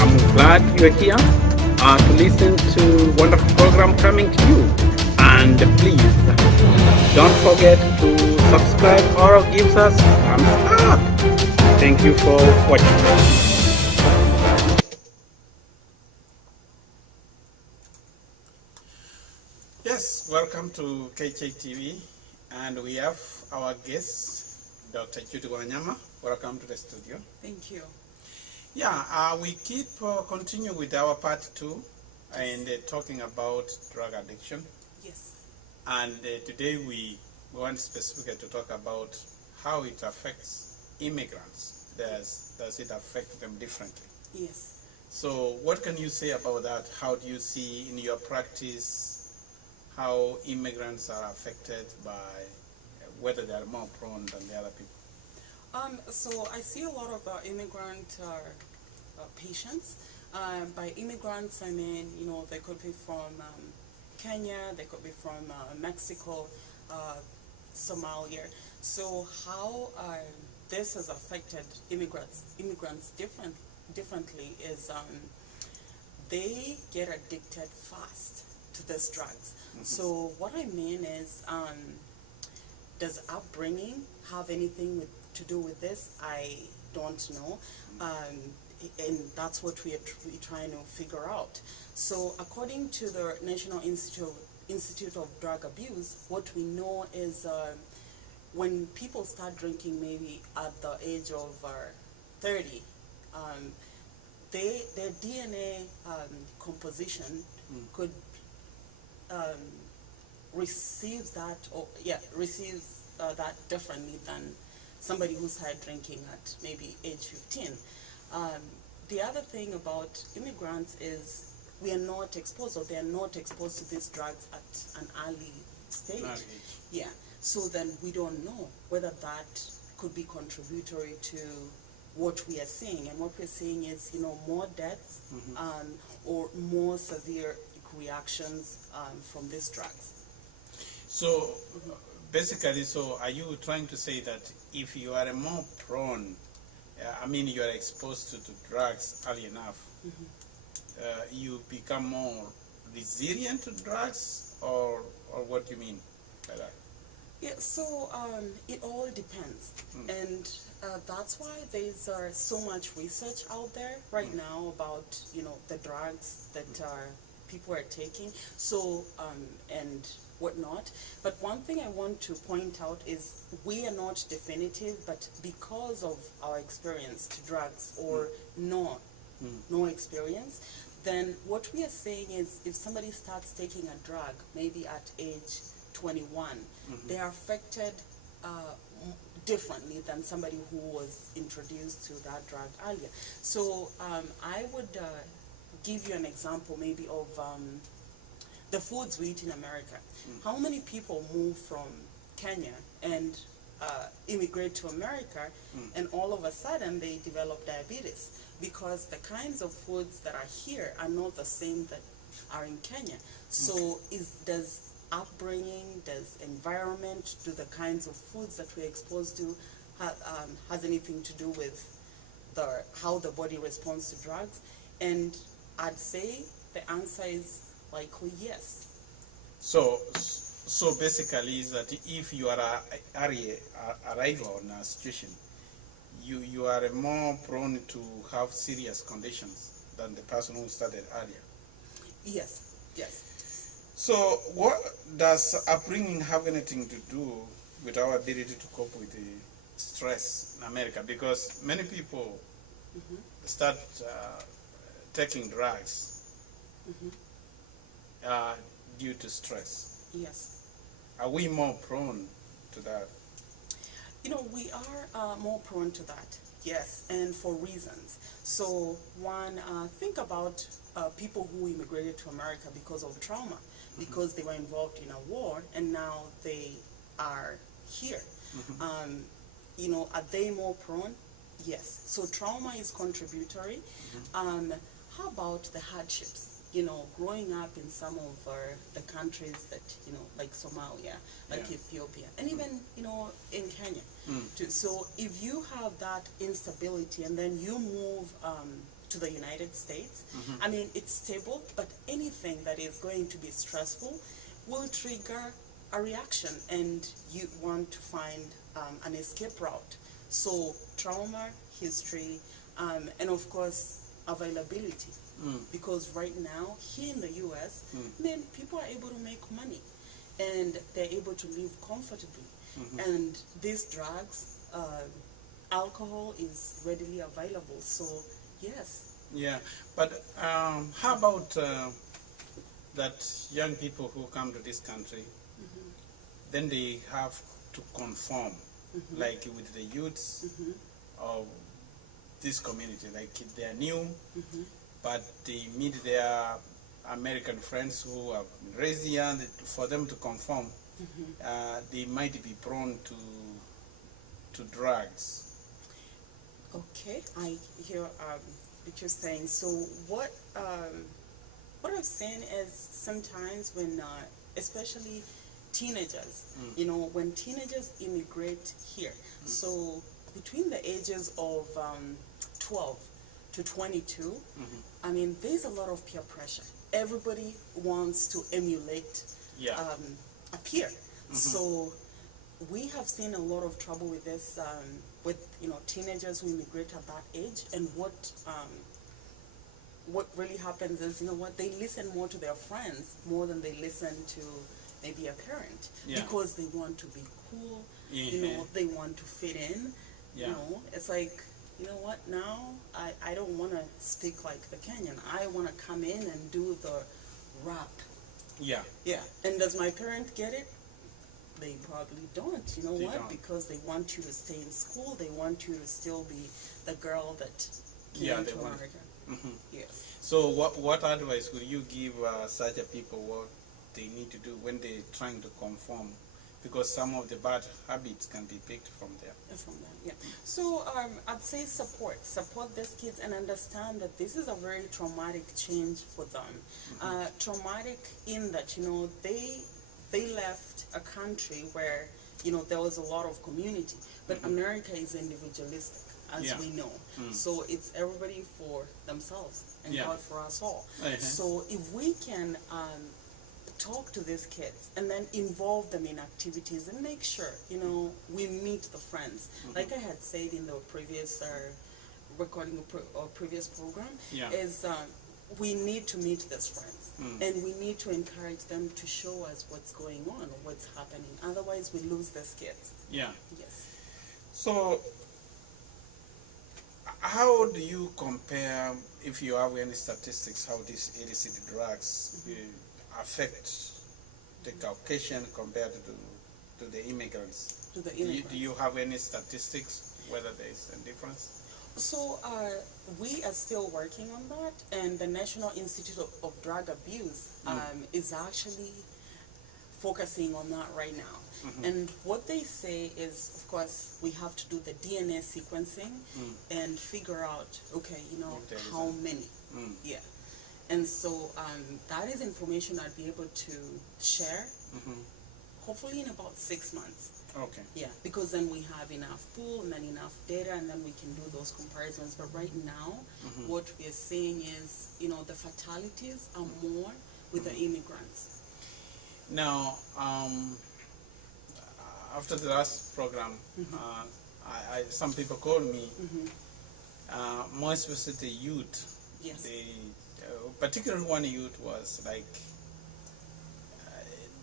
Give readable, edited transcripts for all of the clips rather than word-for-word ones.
I'm glad you're here to listen to wonderful program coming to you. And please don't forget to subscribe or give us thumbs up. Thank you for watching. Yes, welcome to KK TV, and we have our guest, Dr. Judy Wanyama. Welcome to the studio. Thank you. Yeah, we keep continue with our part 2 and talking about drug addiction. Yes. And today we want specifically to talk about how it affects immigrants. Does it affect them differently? Yes. So what can you say about that? How do you see in your practice how immigrants are affected by whether they are more prone than the other people? So I see a lot of immigrant patients. By immigrants, I mean, they could be from Kenya, they could be from Mexico, Somalia. So how this has affected immigrants differently is they get addicted fast to these drugs. Mm-hmm. So what I mean is, does upbringing have anything to do with this? I don't know. And that's what we're trying to figure out. So according to the National Institute of Drug Abuse, what we know is when people start drinking maybe at the age of 30, their DNA composition could receives that differently than somebody who started drinking at maybe age 15. The other thing about immigrants is we are not exposed, or they are not exposed to these drugs at an early stage. Yeah. So then we don't know whether that could be contributory to what we are seeing. And what we're seeing is, more deaths or more severe reactions from these drugs. So basically, are you trying to say that if you are more prone, you are exposed to drugs early enough, you become more resilient to drugs, or what do you mean by that? Yeah, so it all depends, and that's why there's so much research out there right now about the drugs that people are taking, so and whatnot. But one thing I want to point out is we are not definitive, but because of our experience to drugs or no experience, then what we are saying is if somebody starts taking a drug maybe at age 21, they are affected differently than somebody who was introduced to that drug earlier. So I would give you an example maybe of the foods we eat in America. How many people move from Kenya and immigrate to America, and all of a sudden they develop diabetes? Because the kinds of foods that are here are not the same that are in Kenya. So does upbringing, does environment, do the kinds of foods that we're exposed to has anything to do with how the body responds to drugs? And I'd say the answer is likely yes. So basically is that if you are arrival in a situation, you are more prone to have serious conditions than the person who started earlier. Yes, yes. So what does upbringing have anything to do with our ability to cope with the stress in America? Because many people start taking drugs due to stress. Yes. Are we more prone to that? We are more prone to that, yes, and for reasons. So one, think about people who immigrated to America because of trauma, because they were involved in a war, and now they are here. Are they more prone? Yes. So trauma is contributory. How about the hardships? Growing up in some of the countries that, like Somalia, like Ethiopia, and even, in Kenya. So if you have that instability and then you move to the United States. I mean, it's stable, but anything that is going to be stressful will trigger a reaction, and you want to find an escape route. So trauma, history, and of course availability. Because right now here in the US, then people are able to make money and they're able to live comfortably. And these drugs, alcohol is readily available. So yes. Yeah, but how about that young people who come to this country, then they have to conform, like with the youths of this community, like they are new, but they meet their American friends who are raised here, and for them to conform, they might be prone to drugs. Okay, I hear what you're saying. So what I've seen is sometimes when, especially teenagers, you know, when teenagers immigrate here, so between the ages of 12 to 22, I mean, there's a lot of peer pressure. Everybody wants to emulate a peer. So we have seen a lot of trouble with this, with, you know, teenagers who immigrate at that age. And what really happens is, you know what, they listen more to their friends more than they listen to maybe a parent, because they want to be cool, you know, they want to fit in, you know. It's like, you know what, now I don't want to speak like the Kenyan. I want to come in and do the rap. Yeah. And does my parent get it? They probably don't. You know what? Because they want you to stay in school. They want you to still be the girl that came to America. Yes. So what advice would you give such a people what they need to do when they're trying to conform? Because some of the bad habits can be picked from there. So I'd say support these kids and understand that this is a very traumatic change for them. Traumatic in that, you know, they left a country where, you know, there was a lot of community, but America is individualistic, as we know. So it's everybody for themselves and God for us all. So if we can talk to these kids and then involve them in activities and make sure, you know, we meet the friends. Like I had said in the previous recording or previous program, is we need to meet these friends and we need to encourage them to show us what's going on, what's happening. Otherwise we lose these kids. Yes. So how do you compare, if you have any statistics, how these illicit drugs affect the Caucasian compared to the immigrants? Do you have any statistics whether there is a difference? So we are still working on that, and the National Institute of Drug Abuse is actually focusing on that right now. And what they say is, of course, we have to do the DNA sequencing and figure out, okay, you know, how many. And so that is information I'd be able to share, hopefully in about 6 months. Because then we have enough pool and then enough data, and then we can do those comparisons. But right now, what we are seeing is, you know, the fatalities are more with the immigrants. Now, after the last program, some people called me, more specifically youth. Particularly one youth was like,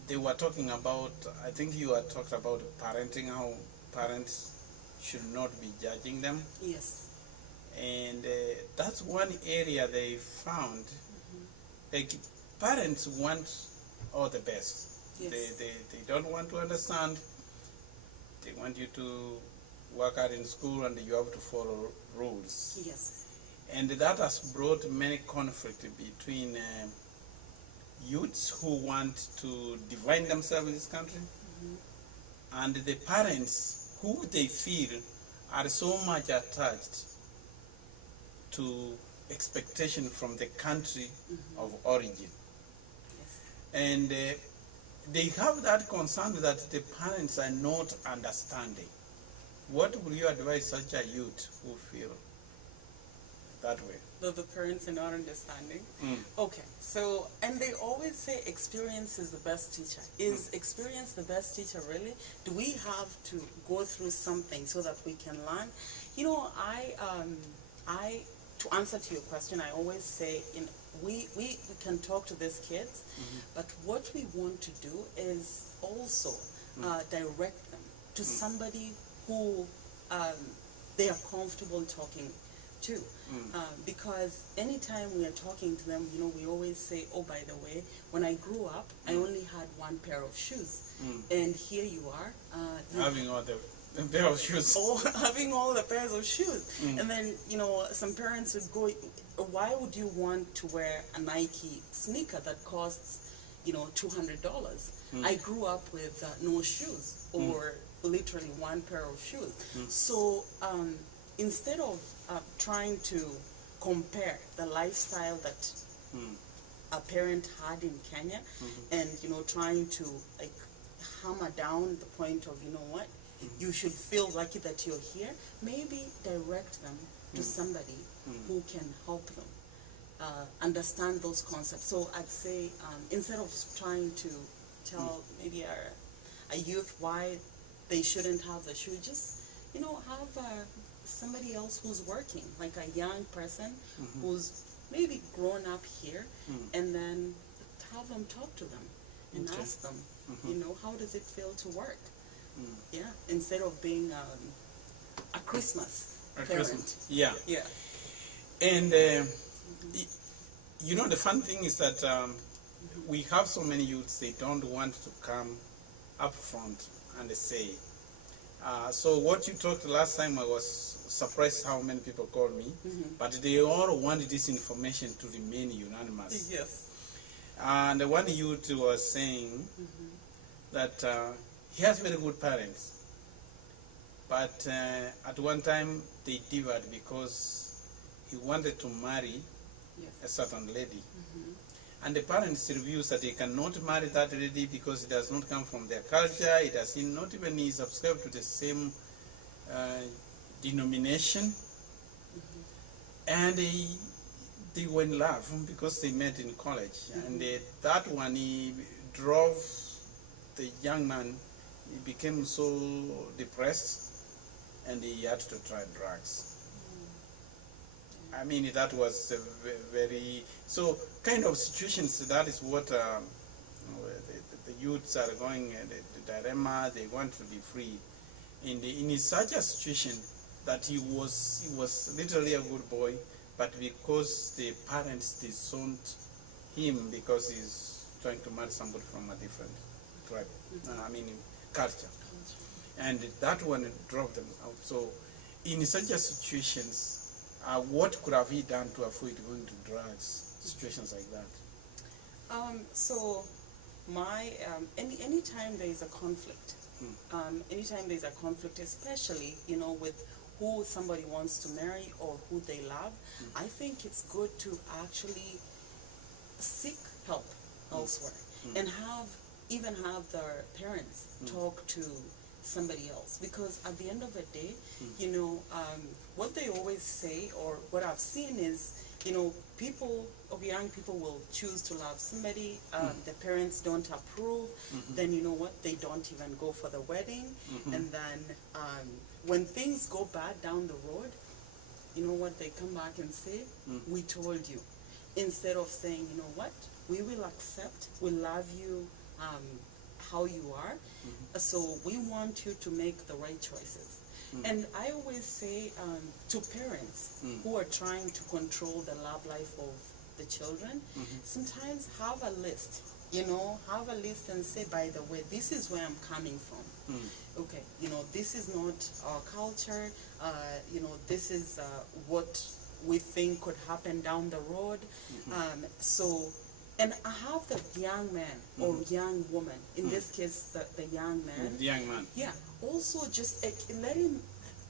they were talking about, I think you had talked about parenting, how parents should not be judging them. And that's one area they found, like parents want all the best. They don't want to understand. They want you to work hard in school and you have to follow rules. And that has brought many conflict between youths who want to define themselves in this country and the parents who they feel are so much attached to expectation from the country of origin. And they have that concern that the parents are not understanding. What would you advise such a youth who feel? that way. The parents are not understanding. Mm. Okay, so, and they always say experience is the best teacher. Is experience the best teacher, really? Do we have to go through something so that we can learn? You know, to answer to your question, I always say, we can talk to these kids, but what we want to do is also direct them to somebody who they are comfortable talking to. Because anytime we are talking to them, you know, we always say, oh, by the way, when I grew up, I only had one pair of shoes. And here you are. Having all the pair of shoes. Having all the pairs of shoes. And then, you know, some parents would go, why would you want to wear a Nike sneaker that costs, you know, $200? I grew up with no shoes, or literally one pair of shoes. So instead of trying to compare the lifestyle that a parent had in Kenya, and, you know, trying to like hammer down the point of, you know what, you should feel lucky that you're here, maybe direct them to somebody who can help them understand those concepts. So I'd say instead of trying to tell maybe a youth why they shouldn't have the shoe, just, you know, have somebody else who's working, like a young person who's maybe grown up here, and then have them talk to them and ask them, you know, how does it feel to work? Yeah, instead of being a Christmas parent. Christmas. Yeah. Yeah. And you know, the fun thing is that we have so many youths, they don't want to come up front and say. So what you talked last time, I was surprised how many people called me, but they all wanted this information to remain unanimous. Yes. And the one youth was saying that he has very good parents, but at one time they differed because he wanted to marry a certain lady. And the parents refused that he cannot marry that lady because it does not come from their culture, it does not even subscribe to the same denomination. And they were in love because they met in college. And that one, he drove the young man, he became so depressed and he had to try drugs. I mean, that was a very, so kind of situations, that is what the youths are going, the dilemma, they want to be free. In such a situation that he was literally a good boy, but because the parents disowned him because he's trying to marry somebody from a different tribe, I mean culture. And that one drove them out. So in such a situations, what could have he done to avoid going to drugs, situations like that? So my anytime there is a conflict, anytime there's a conflict, especially, you know, with who somebody wants to marry or who they love, I think it's good to actually seek help elsewhere and even have their parents talk to somebody else, because at the end of the day, you know, what they always say, or what I've seen is, you know, young people will choose to love somebody, the parents don't approve, then you know what, they don't even go for the wedding, and then when things go bad down the road, you know what, they come back and say, we told you, instead of saying, you know what, we will accept, we love you how you are, so we want you to make the right choices. And I always say to parents who are trying to control the love life of the children, sometimes have a list, you know, have a list and say, by the way, this is where I'm coming from. Okay, you know, this is not our culture, you know, this is what we think could happen down the road. And I have the young man or young woman, in this case, the young man. The young man. Yeah. Also, just let him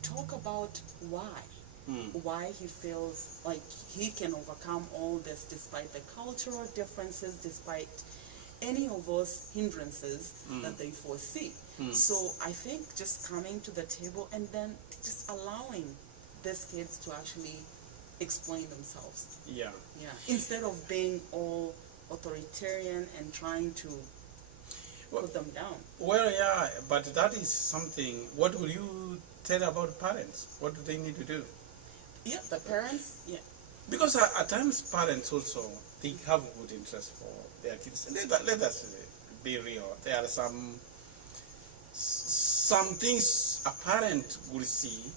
talk about why he feels like he can overcome all this despite the cultural differences, despite any of those hindrances that they foresee. So I think just coming to the table and then just allowing these kids to actually explain themselves. Yeah. Yeah. Instead of being all authoritarian and trying to put them down. Well, yeah, but that is something. What would you tell about parents? What do they need to do? Yeah, the parents. Yeah. Because at times parents also, they have good interest for their kids. Let us be real. There are some things a parent will see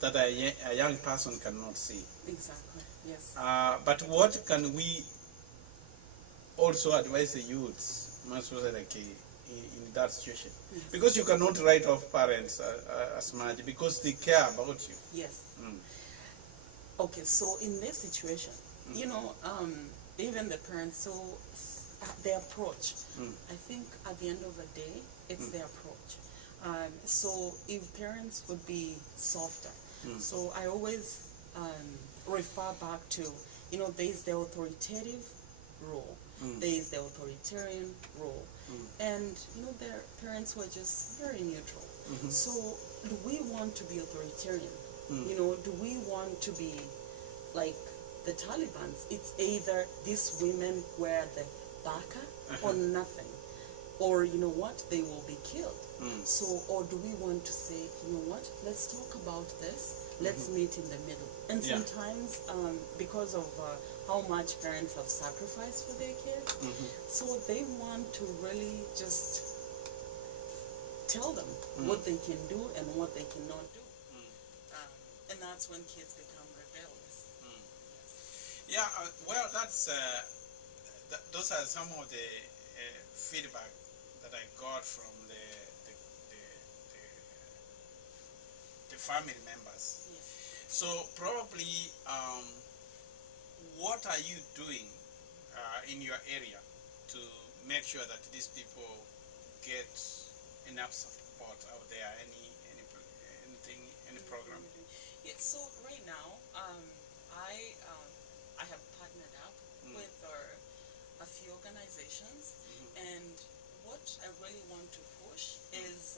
that a young person cannot see. Exactly. Yes. But what can we also advise the youths, much like in that situation? Because you cannot write off parents as much because they care about you. Yes. Okay, so in this situation, you know, even the parents, so their approach, I think at the end of the day, it's their approach. So if parents would be softer, so I always refer back to, you know, there is the authoritative role, there is the authoritarian role, and, you know, their parents were just very neutral. So do we want to be authoritarian? You know, do we want to be like the Taliban? It's either these women wear the burqa or nothing, or you know what, they will be killed. So, or do we want to say, you know what, let's talk about this, let's meet in the middle. And sometimes because of how much parents have sacrificed for their kids, so they want to really just tell them what they can do and what they cannot do. And that's when kids become rebellious. Yeah, well, that's those are some of the feedback that I got from the family members. Yes. So probably, what are you doing in your area to make sure that these people get enough support out there? Any program? Yeah, so right now, I have partnered up with a few organizations, and what I really want to push is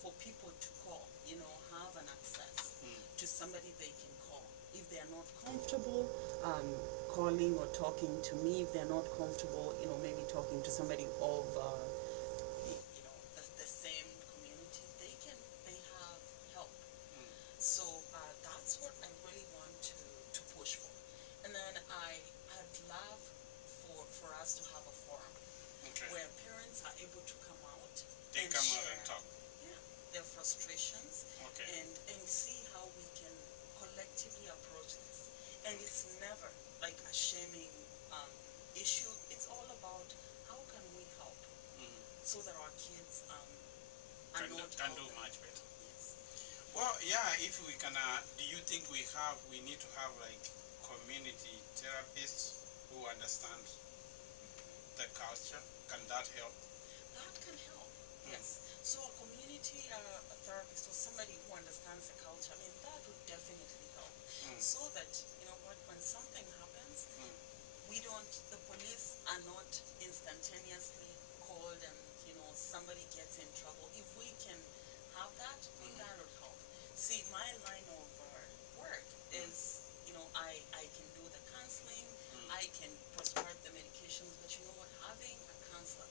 for people to call, you know, have an access to somebody they can call. If they're not comfortable calling or talking to me, if they're not comfortable, you know, maybe talking to somebody of you know, the same community, they have help. So that's what I really want to push for. And then I'd love for us to have a forum where parents are able to come out They and come share out and talk. their frustrations and see how we can collectively approach this. And it's never like a shaming issue. It's all about how can we help so that our kids are not Can do much better. Yes. Well, yeah, if we can, do you think we need to have like community therapists who understand the culture? Can that help? That can help, yes. So a community therapist or somebody who understands the culture, I mean, that would definitely help. So that, you know what, when something happens, the police are not instantaneously called and, you know, somebody gets in trouble. If we can have that, that would help. See, my line of work is, you know, I can do the counseling, I can prescribe the medications, but you know what, having a counselor,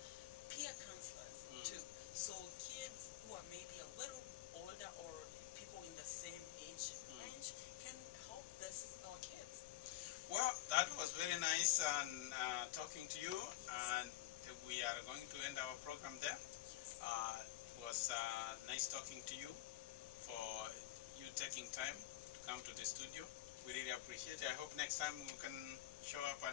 peer counselors too. So kids who are maybe a little older or people in the same age range can help our kids. Well, that was very nice and talking to you, and we are going to end our program there. It was nice talking to you, for you taking time to come to the studio. We really appreciate it. I hope next time we can show up and